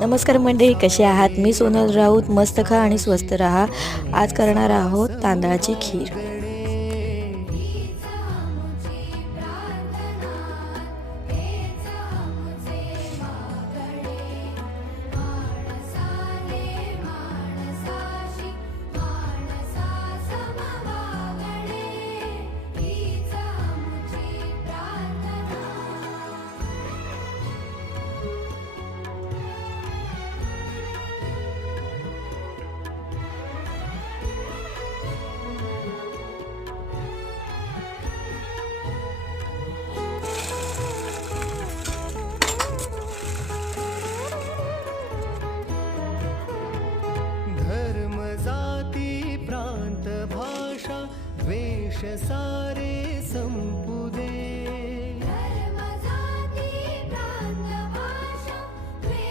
नमस्कार मंडळी, कसे आहात? मी सोनल राऊत. मस्त खा आणि स्वस्त राहा. आज करणार आहोत तांदळाची खीर. धर्म जाती प्रांत भाषा वेश सारे सम